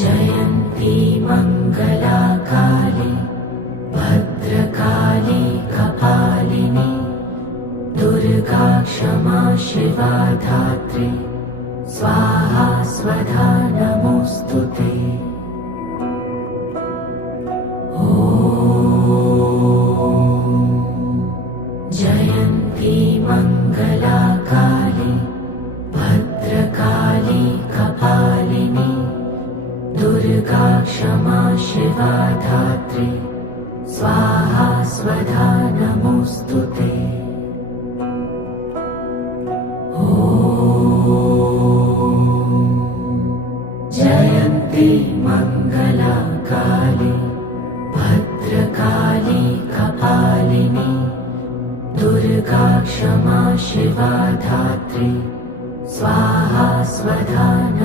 जयन्ती मङ्गला काली भद्रकाली कपालिनी दुर्गा क्षमा शिवा धात्री स्वाहा स्वधा नमोऽस्तुते। जयन्ती मङ्गला काली भद्रकाली कपालिनी दुर्गा क्षमा शिवा धात्री स्वाहा स्वधा नमोऽस्तुते। जयन्ती मङ्गला काली भद्रकाली कपालिनी दुर्गा क्षमा शिवा धात्री स्वाहा स्वधा